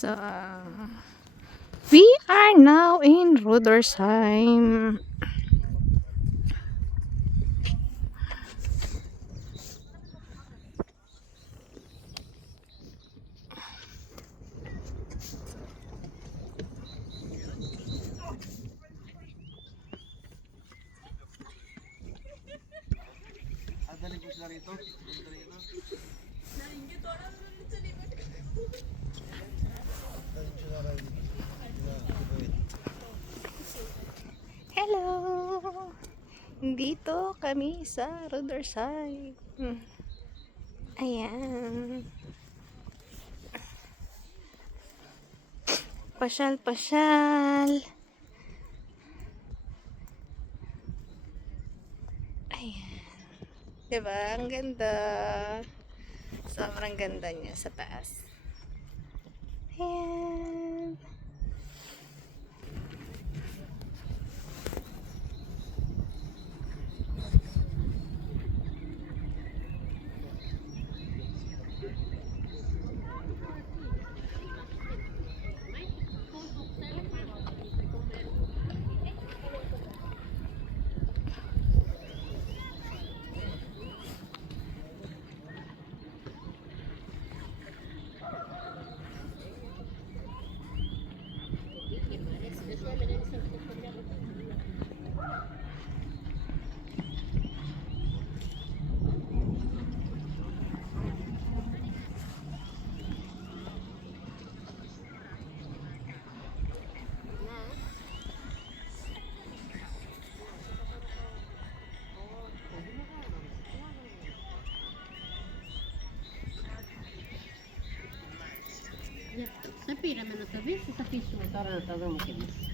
So, we are now in Rudersheim. Hello! Dito kami sa Rudersheim. Ayan. Pasyal-pasyal. Ayan. Diba? Ang ganda. Sobrang ganda niya sa taas. Ayan. Sepi naman na sabi, sa piso, tara na tayo mo kinis.